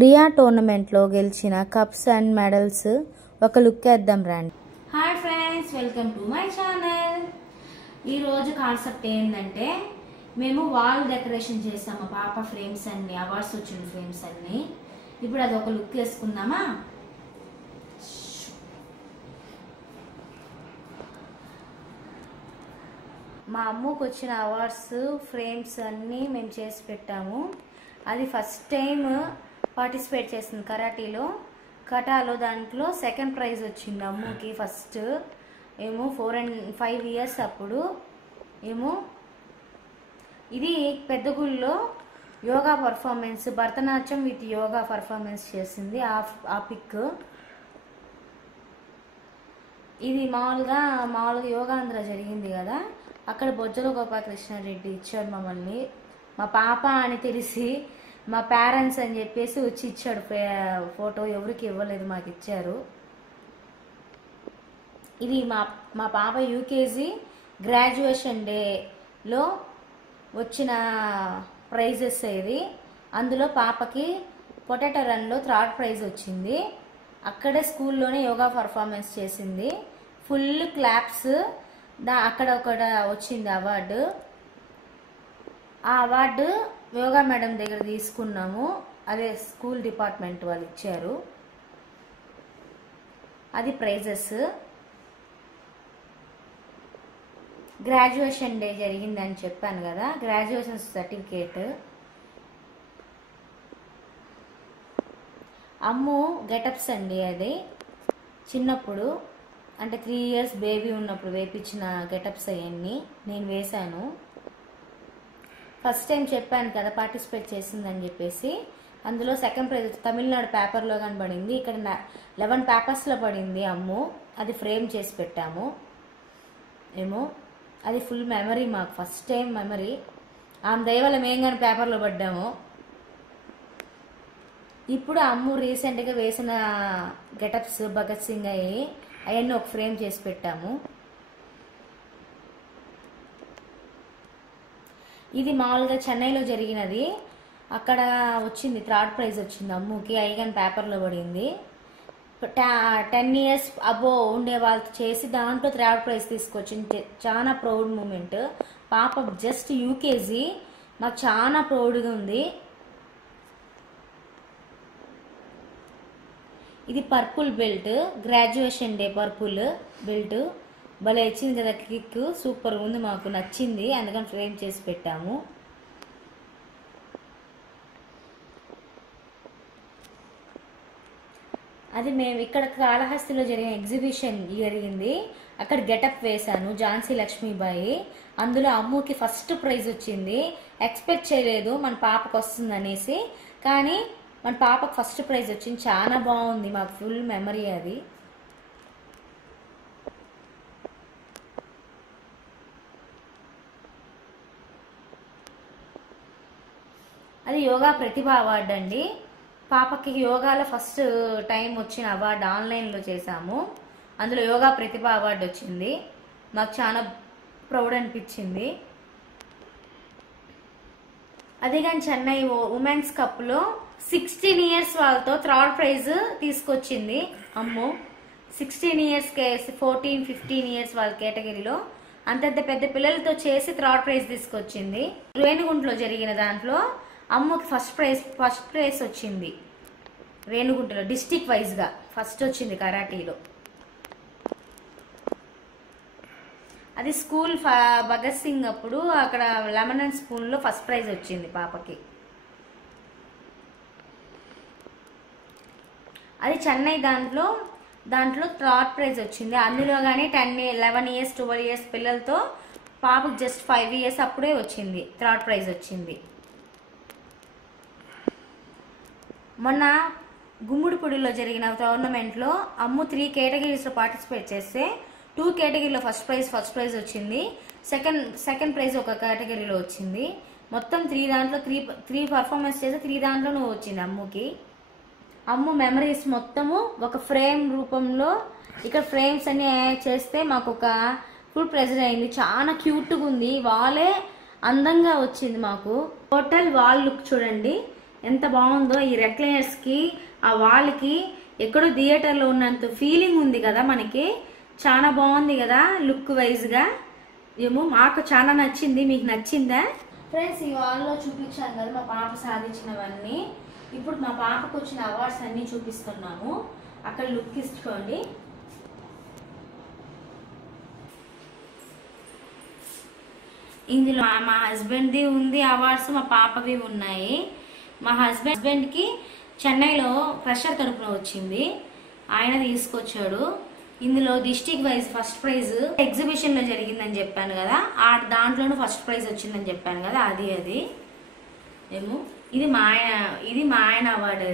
ప్రియా టోర్నమెంట్లో గెలిచిన cups and medals ఒక లుక్ వేద్దాం రండి. Hi friends, welcome to my channel. ఈరోజు కాన్సెప్ట్ ఏంటంటే మేము వాల్ డెకరేషన్ చేసాం. మా పాప ఫ్రేమ్స్ అన్ని అవార్డ్స్ వచ్చిన ఫ్రేమ్స్ అన్ని. ఇప్పుడు అది ఒక లుక్ వేసుకుందామా? మా అమ్మకు వచ్చిన అవార్డ్స్ ఫ్రేమ్స్ అన్నీ మేము చేసి పెట్టాము. అది ఫస్ట్ టైం పార్టిసిపేట్ చేసింది కటాలో. దాంట్లో సెకండ్ ప్రైజ్ వచ్చింది అమ్మకి. ఫస్ట్ ఏమో 4 and 5 years అప్పుడు ఏమో. ఇది పెద్దగుళ్ళో yoga performance, Bharatanatyam with yoga performance చేసింది. ఆ పిక్ ఇది మామూలుగా యోగాంధ్ర జరిగింది కదా, అక్కడ బొజ్జల గోపాలకృష్ణారెడ్డి ఇచ్చాడు మమ్మల్ని. మా పాప అని తెలిసి మా పేరెంట్స్ అని చెప్పేసి వచ్చి ఇచ్చాడు ఫోటో. ఎవరికి ఇవ్వలేదు, మాకు ఇచ్చారు. ఇది మా పాప యూకేజీ గ్రాడ్యుయేషన్ డేలో వచ్చిన ప్రైజెస్ ఇది. అందులో పాపకి పొటాటో రన్లో 3rd ప్రైజ్ వచ్చింది. అక్కడే స్కూల్లోనే యోగా పర్ఫార్మెన్స్ చేసింది. Full claps. అక్కడ వచ్చింది అవార్డు. ఆ అవార్డు యోగా మేడం దగ్గర తీసుకున్నాము. అదే స్కూల్ డిపార్ట్మెంట్ వాళ్ళు ఇచ్చారు. అది ప్రైజెస్. గ్రాడ్యుయేషన్ డే జరిగిందని చెప్పాను కదా, గ్రాడ్యుయేషన్ సర్టిఫికేట్. అమ్ము గెటప్స్ అండి. అది చిన్నప్పుడు అంటే 3 years బేబీ ఉన్నప్పుడు వేపించిన గెటప్స్ అవన్నీ నేను వేశాను. ఫస్ట్ టైం చెప్పాను కదా పార్టిసిపేట్ చేసిందని చెప్పేసి. అందులో సెకండ్ ప్రైజ్ తమిళనాడు పేపర్లో కానీ పడింది. ఇక్కడ 11 పేపర్స్లో పడింది అమ్ము. అది ఫ్రేమ్ చేసి పెట్టాము ఏమో. అది ఫుల్ మెమరీ మాకు, ఫస్ట్ టైం మెమరీ. ఆమె దయవల్ల మేము కానీ పేపర్లో పడ్డాము. ఇప్పుడు అమ్ము రీసెంట్గా వేసిన గెటప్స్ భగత్ సింగ్ అవన్నీ ఒక ఫ్రేమ్ చేసి పెట్టాము. ఇది మామూలుగా చెన్నైలో జరిగినది. అక్కడ వచ్చింది 3rd ప్రైజ్ వచ్చింది అమ్ముకి. ఐగన్ పేపర్లో పడింది. 10 years అబో ఉండే వాళ్ళతో చేసి దాంట్లో 3rd ప్రైజ్ తీసుకొచ్చింది. చాలా ప్రౌడ్ మూమెంట్. పాప జస్ట్ యూకేజీ, మాకు చాలా ప్రౌడ్గా ఉంది. ఇది purple belt, graduation day purple belt. భలే ఇచ్చింది కదా కిక్, సూపర్ ఉంది, మాకు నచ్చింది. అందుకని ఫ్రేమ్ చేసి పెట్టాము. అది మేము ఇక్కడ కాళహస్తిలో జరిగిన ఎగ్జిబిషన్ జరిగింది. అక్కడ గెటప్ వేశాను, ఝాన్సీ లక్ష్మీబాయి. అందులో అమ్ముకి ఫస్ట్ ప్రైజ్ వచ్చింది. ఎక్స్పెక్ట్ చేయలేదు మన పాపకు వస్తుంది అనేసి, కానీ మన పాపకు ఫస్ట్ ప్రైజ్ వచ్చింది. చాలా బాగుంది, మాకు ఫుల్ మెమరీ అది. అది యోగా ప్రతిభ అవార్డు అండి. పాపకి యోగాలో ఫస్ట్ టైం వచ్చిన అవార్డు ఆన్లైన్లో చేశాము. అందులో యోగా ప్రతిభ అవార్డు వచ్చింది. మాకు చాలా ప్రౌడ్ అనిపించింది. అదే కానీ చెన్నై ఉమెన్స్ కప్లో 16 years వాళ్ళతో 3rd ప్రైజ్ తీసుకొచ్చింది అమ్ము. 16 years 14, 15 years వాళ్ళ కేటగిరీలో అంతంత పెద్ద పిల్లలతో చేసి 3rd ప్రైజ్ తీసుకొచ్చింది. రేణిగుంటలో జరిగిన దాంట్లో అమ్ముకి ఫస్ట్ ప్రైజ్ వచ్చింది. రేణిగుంటలో డిస్టిక్ వైజ్గా ఫస్ట్ వచ్చింది కరాటీలో. అది స్కూల్ భగత్ సింగ్ అప్పుడు అక్కడ లెమన్ అండ్ స్పూన్లో ఫస్ట్ ప్రైజ్ వచ్చింది పాపకి. అది చెన్నై దాంట్లో 3rd ప్రైజ్ వచ్చింది. అందులో కానీ 11 years 12 years పిల్లలతో పాపకు జస్ట్ 5 years అప్పుడే వచ్చింది, 3rd ప్రైజ్ వచ్చింది. మొన్న గుమ్ముడిపూడిలో జరిగిన టోర్నమెంట్లో అమ్ము 3 కేటగిరీస్లో పార్టిసిపేట్ చేస్తే 2 కేటగిరీలో ఫస్ట్ ప్రైజ్ వచ్చింది. సెకండ్ ప్రైజ్ ఒక కేటగిరీలో వచ్చింది. మొత్తం 3 దాంట్లో 3 పర్ఫార్మెన్స్ చేస్తే 3 దాంట్లోనూ వచ్చింది అమ్ముకి. అమ్ము మెమరీస్ మొత్తము ఒక ఫ్రేమ్ రూపంలో ఇక్కడ ఫ్రేమ్స్ అన్ని చేస్తే మాకు ఒక ఫుల్ ప్రెజర్ అయింది. చాలా క్యూట్గా ఉంది. వాలే అందంగా వచ్చింది మాకు. టోటల్ వాల్ లుక్ చూడండి ఎంత బాగుందో. ఈ రెక్లైనర్స్ కి ఆ వాల్కి ఎక్కడో థియేటర్లో ఉన్నంత ఫీలింగ్ ఉంది కదా మనకి. చాలా బాగుంది కదా లుక్ వైజ్ గా. ఏమో మాకు చాలా నచ్చింది. మీకు నచ్చిందా ఫ్రెండ్స్? ఈ వాల్లో చూపించాను కదా మా పాప సాధించినవన్నీ. ఇప్పుడు మా పాపకు వచ్చిన అవార్డ్స్ అన్ని చూపిస్తున్నాము. అక్కడ లుక్ ఇచ్చుకోండి. ఇందులో మా హస్బెండ్ది ఉంది అవార్డ్స్, మా పాపవి ఉన్నాయి. మా హస్బెండ్కి చెన్నైలో ఫ్రెషర్ తరపున వచ్చింది, ఆయన తీసుకొచ్చాడు. ఇందులో డిస్టిక్ వైజ్ ఫస్ట్ ప్రైజ్ ఎగ్జిబిషన్లో జరిగిందని చెప్పాను కదా, ఆ దాంట్లోనూ ఫస్ట్ ప్రైజ్ వచ్చిందని చెప్పాను కదా, అది ఏమో. ఇది మా ఆయన అవార్డు.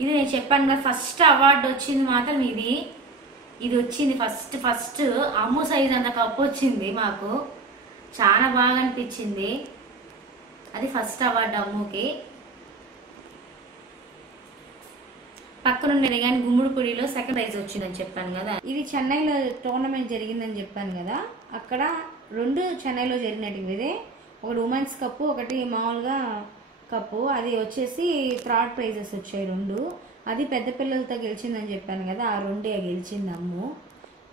ఇది నేను చెప్పాను కదా ఫస్ట్ అవార్డు వచ్చింది మాత్రం ఇది వచ్చింది ఫస్ట్ అమ్ము సైజ్ అంత కప్పు వచ్చింది మాకు. చాలా బాగా అనిపించింది. అది ఫస్ట్ అవార్డు అమ్ముకి. పక్కనుండేది కానీ గుమ్మడిపూడిలో సెకండ్ ప్రైజ్ వచ్చిందని చెప్పాను కదా. ఇది చెన్నైలో టోర్నమెంట్ జరిగిందని చెప్పాను కదా, అక్కడ 2 చెన్నైలో జరిగినట్టు. ఇదే ఒకటి ఉమెన్స్ కప్పు, ఒకటి మామూలుగా కప్పు. అది వచ్చేసి థర్డ్ ప్రైజెస్ వచ్చాయి 2. అది పెద్ద పిల్లలతో గెలిచిందని చెప్పాను కదా, ఆ 2 గెలిచింది అమ్ము.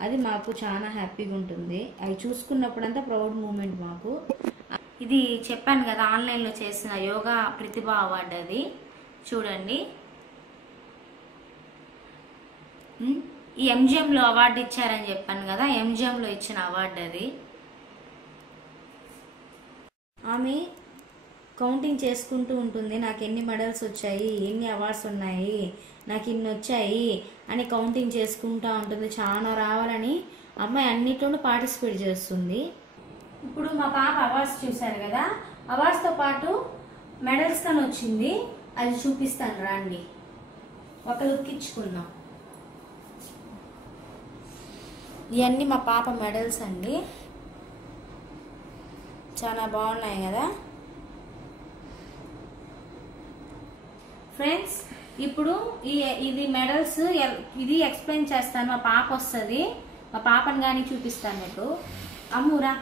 అది మాకు చాలా హ్యాపీగా ఉంటుంది. అవి చూసుకున్నప్పుడంతా ప్రౌడ్ మూమెంట్ మాకు. ఇది చెప్పాను కదా ఆన్లైన్లో చేసిన యోగా ప్రతిభ అవార్డు. అది చూడండి. ఈ ఎంజిఎంలో అవార్డు ఇచ్చారని చెప్పాను కదా, ఎంజిఎంలో ఇచ్చిన అవార్డు అది. ఆమె కౌంటింగ్ చేసుకుంటూ ఉంటుంది, నాకు ఎన్ని మెడల్స్ వచ్చాయి, ఎన్ని అవార్డ్స్ ఉన్నాయి, నాకు ఇన్ని వచ్చాయి అని కౌంటింగ్ చేసుకుంటూ ఉంటుంది. చాలా రావాలని అమ్మాయి అన్నిట్లోనూ పార్టిసిపేట్ చేస్తుంది. ఇప్పుడు మా పాప అవార్డ్స్ చూశారు కదా, అవార్డ్స్తో పాటు మెడల్స్ కానీ వచ్చింది. అది చూపిస్తాను రండి, ఒక లుక్ ఇచ్చుకుందాం. ఇవన్నీ మా పాప మెడల్స్ అండి, చాలా బాగున్నాయి కదా ఫ్రెండ్స్. ఇప్పుడు ఇది మెడల్స్ ఇది ఎక్స్ప్లెయిన్ చేస్తాను. మా పాప వస్తుంది, మా పాపని కానీ చూపిస్తాను మీకు. అమ్మురా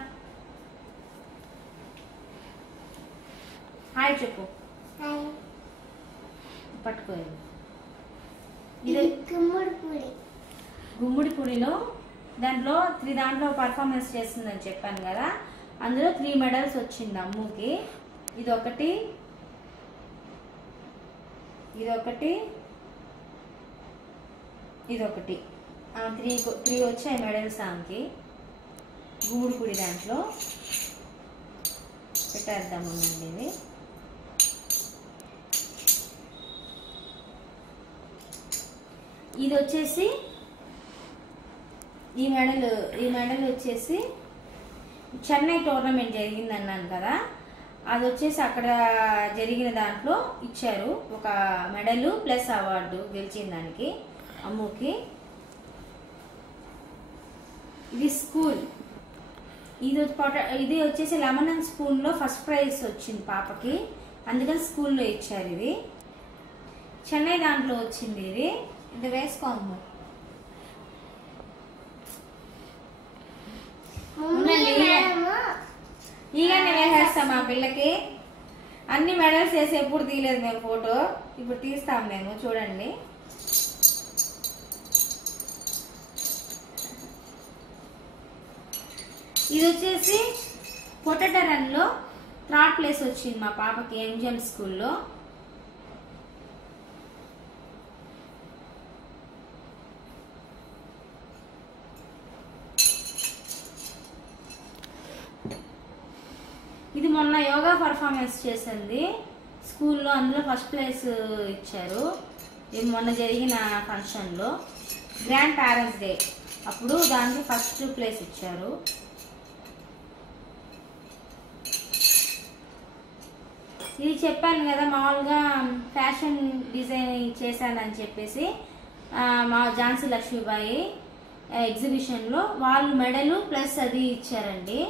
హాయ్ చెప్పు. పట్టుకోలేదు. ఇది గుమ్మడిపూడిలో దాంట్లో 3 పర్ఫార్మెన్స్ చేస్తుందని చెప్పాను కదా, అందులో 3 మెడల్స్ వచ్చింది అమ్ముకి. ఇదొకటి 3 వచ్చాయి మెడల్స్ ఆమెకి. గుమ్మడిపూడి దాంట్లో పెట్టేద్దామండి. ఇది వచ్చేసి ఈ మెడల్ వచ్చేసి చెన్నై టోర్నమెంట్ జరిగింది అన్నాను కదా, అది వచ్చేసి అక్కడ జరిగిన దాంట్లో ఇచ్చారు ఒక మెడల్ ప్లస్ అవార్డు గెలిచిన దానికి అమ్ముకి. ఇది స్కూల్, ఇది వచ్చేసి లెమన్ అండ్ స్పూన్లో ఫస్ట్ ప్రైజ్ వచ్చింది పాపకి, అందుకని స్కూల్లో ఇచ్చారు. ఇది చెన్నై దాంట్లో వచ్చింది. ఇది వేసుకో అమ్మ. ఈగానే వేసేస్తాం మా పిల్లకి. అన్ని మెడల్స్ వేసి ఎప్పుడు తీయలేదు మేము ఫోటో, ఇప్పుడు తీస్తాం మేము. చూడండి ఇది వచ్చేసి పొటాటో రన్ లో 3rd ప్లేస్ వచ్చింది మా పాపకి ఎంజిఎం స్కూల్లో. ఇది మొన్న యోగా పర్ఫార్మెన్స్ చేసింది స్కూల్లో, అందులో ఫస్ట్ ప్లేస్ ఇచ్చారు. ఇది మొన్న జరిగిన ఫంక్షన్లో గ్రాండ్ పేరెంట్స్ డే అప్పుడు దానికి ఫస్ట్ ప్లేస్ ఇచ్చారు. ఇది చెప్పాను కదా మామూలుగా ఫ్యాషన్ డిజైన్ చేశానని చెప్పేసి మా ఝాన్సీ లక్ష్మీబాయి ఎగ్జిబిషన్లో వాళ్ళు మెడల్ ప్లస్ అది ఇచ్చారండి.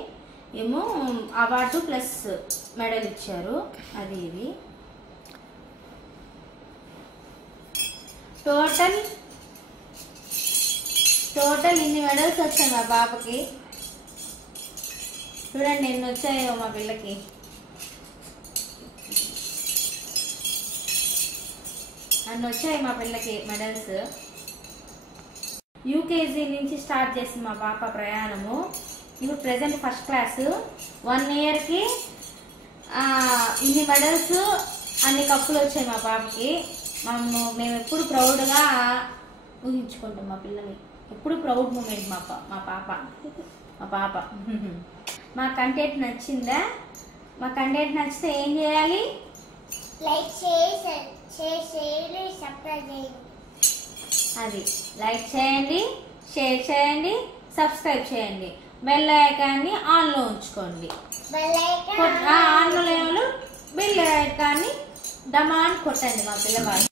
ఏమో అవార్డు ప్లస్ మెడల్ ఇచ్చారు. అది ఇది టోటల్ ఇన్ని మెడల్స్ వచ్చాయి మా పాపకి. చూడండి ఎన్ని వచ్చాయో మా పిల్లకి. అన్ని వచ్చాయి మా పిల్లకి మెడల్స్. యూకేజీ నుంచి స్టార్ట్ చేసింది మా పాప ప్రయాణము. ఇప్పుడు ప్రెసెంట్ ఫస్ట్ క్లాస్. 1 ఇయర్కి ఇన్ని మెడల్స్ అన్ని కప్పులు వచ్చాయి మా పాపకి. మేము ఎప్పుడు ప్రౌడ్గా ఊహించుకుంటాం మా పిల్లల్ని. ఎప్పుడు ప్రౌడ్ మూమెంట్ మా పాప. మా కంటెంట్ నచ్చిందా? మా కంటెంట్ నచ్చితే ఏం చేయాలి? లైక్ చేయండి, సబ్స్క్రైబ్ చేయండి. అది లైక్ చేయండి, షేర్ చేయండి, సబ్స్క్రైబ్ చేయండి. బెల్ ఐకాన్ని ఆన్లో ఉంచుకోండి. ఆన్లో లేని బెల్ ఐకాన్ని డమాన్ కొట్టండి మా పిల్ల భాష.